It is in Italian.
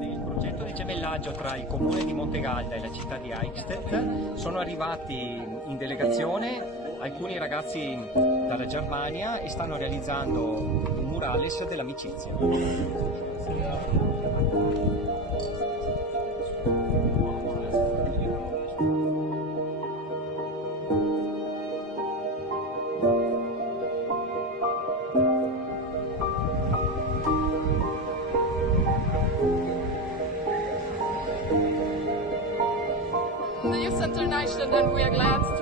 Il progetto di gemellaggio tra il comune di Montegalda e la città di Eichstätt sono arrivati in delegazione alcuni ragazzi dalla Germania e stanno realizzando un murales dell'amicizia. The Youth Center in Eichstätt, and we are glad